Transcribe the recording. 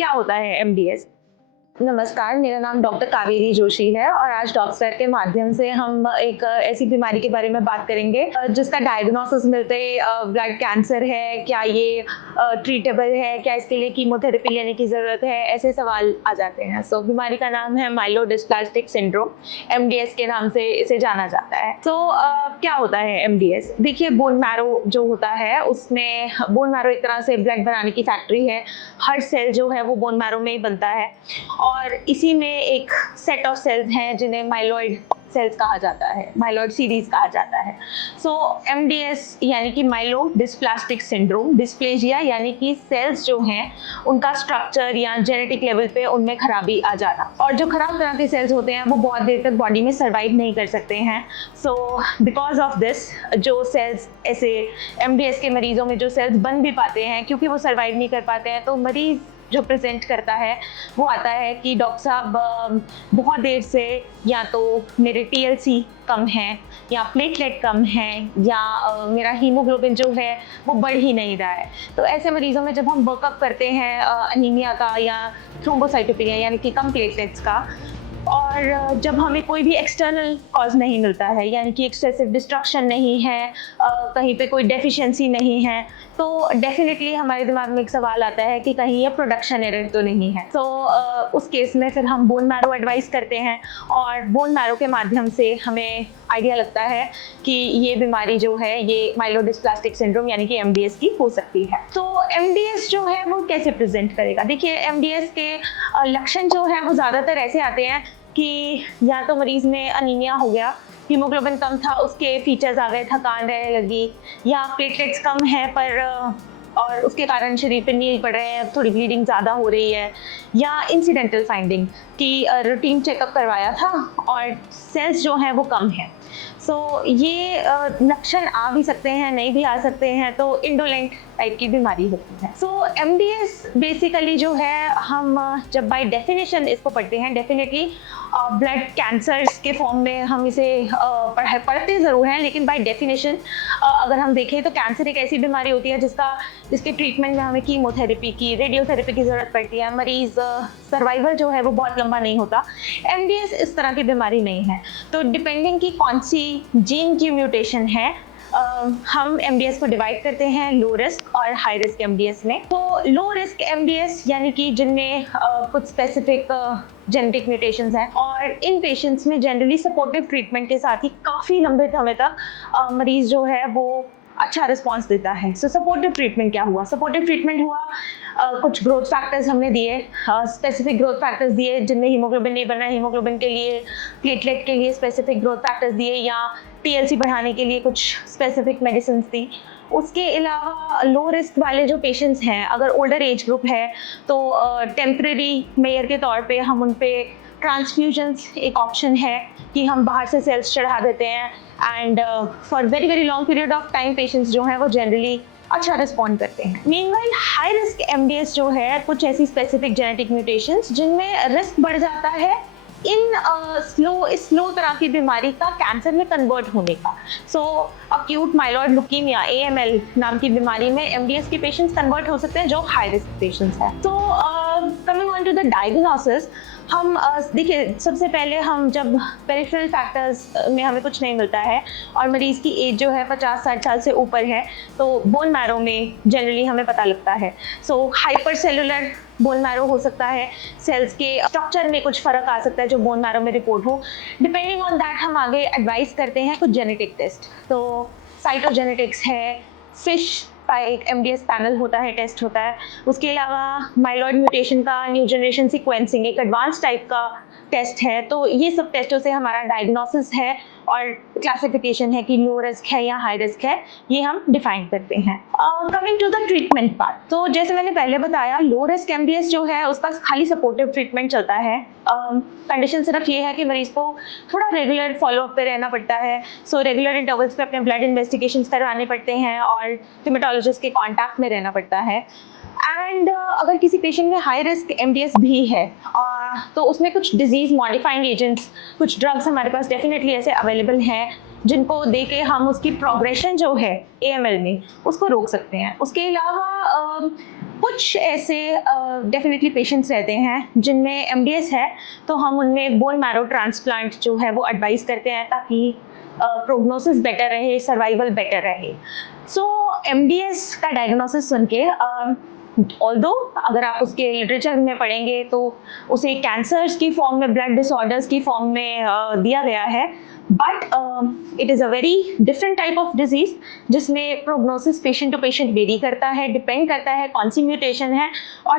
क्या होता है एमडीएस? नमस्कार, मेरा नाम डॉक्टर कावेरी जोशी है और आज डॉक्टर के माध्यम से हम एक ऐसी बीमारी के बारे में बात करेंगे जिसका डायग्नोसिस मिलते ही ब्लड कैंसर है, क्या ये ट्रीटेबल है, क्या इसके लिए कीमोथेरेपी लेने की ज़रूरत है, ऐसे सवाल आ जाते हैं। सो बीमारी का नाम है माइलोडिस्प्लास्टिक सिंड्रोम, एमडीएस के नाम से इसे जाना जाता है। क्या होता है एमडीएस? देखिए, बोन मैरो जो होता है उसमें बोन मैरो एक तरह से ब्लड बनाने की फैक्ट्री है। हर सेल जो है वो बोन मैरो में ही बनता है और इसी में एक सेट ऑफ सेल्स हैं जिन्हें माइलॉइड सेल्स कहा जाता है, माइलॉइड सीरीज कहा जाता है। एमडीएस यानी कि माइलोडिस्प्लास्टिक सिंड्रोम, डिस्प्लेजिया यानी कि सेल्स जो हैं उनका स्ट्रक्चर या जेनेटिक लेवल पे उनमें खराबी आ जाना, और जो खराब तरह के सेल्स होते हैं वो बहुत देर तक बॉडी में सर्वाइव नहीं कर सकते हैं। बिकॉज ऑफ दिस जो सेल्स ऐसे एमडीएस के मरीजों में जो सेल्स बन भी पाते हैं, क्योंकि वो सर्वाइव नहीं कर पाते हैं, तो मरीज जो प्रेजेंट करता है वो आता है कि डॉक्टर साहब बहुत देर से या तो मेरे टीएलसी कम है या प्लेटलेट कम है या मेरा हीमोग्लोबिन जो है वो बढ़ ही नहीं रहा है। तो ऐसे मरीजों में जब हम वर्कअप करते हैं अनीमिया का या थ्रोम्बोसाइटोपेनिया यानी कि कम प्लेटलेट्स का, और जब हमें कोई भी एक्सटर्नल कॉज नहीं मिलता है, यानी कि एक्सेसिव डिस्ट्रक्शन नहीं है, कहीं पे कोई डेफिशिएंसी नहीं है, तो डेफिनेटली हमारे दिमाग में एक सवाल आता है कि कहीं ये प्रोडक्शन एरर तो नहीं है। उस केस में फिर हम बोन मैरो एडवाइस करते हैं और बोन मैरो के माध्यम से हमें आइडिया लगता है कि ये बीमारी जो है ये माइलोडिस्प्लास्टिक सिंड्रोम यानी कि एमडीएस की हो सकती है। तो एमडीएस जो है वो कैसे प्रेजेंट करेगा? देखिए, एमडीएस के लक्षण जो है वो ज़्यादातर ऐसे आते हैं कि या तो मरीज में अनीमिया हो गया, हीमोग्लोबिन कम था, उसके फीचर्स आ गए, थकान रहने लगी, या प्लेटलेट्स कम है पर और उसके कारण शरीर पे नील पड़ रहे हैं, थोड़ी ब्लीडिंग ज़्यादा हो रही है, या इंसिडेंटल फाइंडिंग कि रूटीन चेकअप करवाया था और सेल्स जो हैं वो कम है। ये लक्षण आ भी सकते हैं, नहीं भी आ सकते हैं, तो इंडोलेंट टाइप की बीमारी होती है। एमडीएस बेसिकली जो है, हम जब बाय डेफिनेशन इसको पढ़ते हैं, डेफिनेटली ब्लड कैंसर्स के फॉर्म में हम इसे पढ़ते ज़रूर हैं, लेकिन बाय डेफिनेशन अगर हम देखें तो कैंसर एक ऐसी बीमारी होती है जिसके ट्रीटमेंट में हमें कीमोथेरेपी की, रेडियोथेरेपी की ज़रूरत पड़ती है। मरीज़ सर्वाइवल जो है वो बहुत लंबा नहीं होता। एमडीएस इस तरह की बीमारी नहीं है। तो डिपेंडिंग कि कौन सी जीन की म्यूटेशन है, हम एमडीएस को डिवाइड करते हैं लो रिस्क और हाई रिस्क एमडीएस में। तो लो रिस्क एमडीएस यानी कि जिनमें कुछ स्पेसिफिक जेनेटिक म्यूटेशंस हैं, और इन पेशेंट्स में जनरली सपोर्टिव ट्रीटमेंट के साथ ही काफ़ी लंबे समय तक मरीज जो है वो अच्छा रिस्पॉन्स देता है। सपोर्टिव ट्रीटमेंट क्या हुआ? सपोर्टिव ट्रीटमेंट हुआ कुछ ग्रोथ फैक्टर्स हमने दिए, स्पेसिफिक ग्रोथ फैक्टर्स दिए जिनमें हीमोग्लोबिन नहीं बना, हीमोग्लोबिन के लिए, प्लेटलेट के लिए स्पेसिफिक ग्रोथ फैक्टर्स दिए, या टीएलसी बढ़ाने के लिए कुछ स्पेसिफिक मेडिसिन दी। उसके अलावा लो रिस्क वाले जो पेशेंट्स हैं, अगर ओल्डर एज ग्रुप है तो टेम्परेरी मेयर के तौर पे हम उन पे ट्रांसफ्यूजन्स एक ऑप्शन है कि हम बाहर से सेल्स चढ़ा देते हैं, and for very very long period of time patients जो हैं वो जनरली अच्छा रिस्पॉन्ड करते हैं। मीनवाइल हाई रिस्क एमडीएस जो है, कुछ ऐसी स्पेसिफिक जेनेटिक म्यूटेशंस जिनमें रिस्क बढ़ जाता है इस स्लो तरह की बीमारी का कैंसर में कन्वर्ट होने का। अक्यूट माइलॉइड लुकीमिया AML नाम की बीमारी में एमडीएस के पेशेंट्स कन्वर्ट हो सकते हैं जो हाई रिस्क पेशेंट्स हैं। Coming on to the diagnosis, हम देखिए, सबसे पहले हम जब पेरिफेरल फैक्टर्स में हमें कुछ नहीं मिलता है और मरीज की एज जो है 50-60 साल से ऊपर है, तो बोन मैरो में जनरली हमें पता लगता है। हाइपर सेलुलर बोन मैरो हो सकता है, सेल्स के स्ट्रक्चर में कुछ फर्क आ सकता है जो बोन मैरो में रिपोर्ट हो। डिपेंडिंग ऑन दैट हम आगे एडवाइस करते हैं कुछ जेनेटिक टेस्ट। तो साइटोजेनेटिक्स है, फिश का एक एमडीएस पैनल होता है, टेस्ट होता है। उसके अलावा माइलॉइड म्यूटेशन का न्यू जनरेशन सीक्वेंसिंग एक एडवांस टाइप का टेस्ट है। तो ये सब टेस्टों से हमारा डायग्नोसिस है और क्लासिफिकेशन है कि लो रिस्क है या हाई रिस्क है, ये हम डिफाइन करते हैं। Coming to the treatment part, तो जैसे मैंने पहले बताया, लो रिस्क एमडीएस जो है उसका खाली सपोर्टिव ट्रीटमेंट चलता है। कंडीशन सिर्फ ये है कि मरीज को थोड़ा रेगुलर फॉलोअप पे रहना पड़ता है। रेगुलर इंटरवल्स पे अपने ब्लड इन्वेस्टिगेशंस करवाने पड़ते हैं और हेमेटोलॉजिस्ट के कांटेक्ट में रहना पड़ता है। एंड अगर किसी पेशेंट में हाई रिस्क एमडीएस भी है तो उसमें कुछ डिजीज मॉडिफाइंग एजेंट्स, कुछ ड्रग्स हमारे पास डेफिनेटली ऐसे अवेलेबल हैं जिनको दे के हम उसकी प्रोग्रेशन जो है AML में उसको रोक सकते हैं। उसके अलावा कुछ ऐसे डेफिनेटली पेशेंट्स रहते हैं जिनमें एमडीएस है, तो हम उनमें बोन मैरो ट्रांसप्लांट जो है वो एडवाइस करते हैं ताकि प्रोग्नोसिस बेटर रहे, सर्वाइवल बेटर रहे। सो एमडीएस का डायग्नोसिस सुन के ऑल्दो अगर आप उसके लिटरेचर में पढ़ेंगे तो उसे कैंसर्स की फॉर्म में, ब्लड डिसऑर्डर्स की फॉर्म में दिया गया है, but it is a very different type of disease जिसमें prognosis patient to patient vary करता है, डिपेंड करता है कौन सी म्यूटेशन है और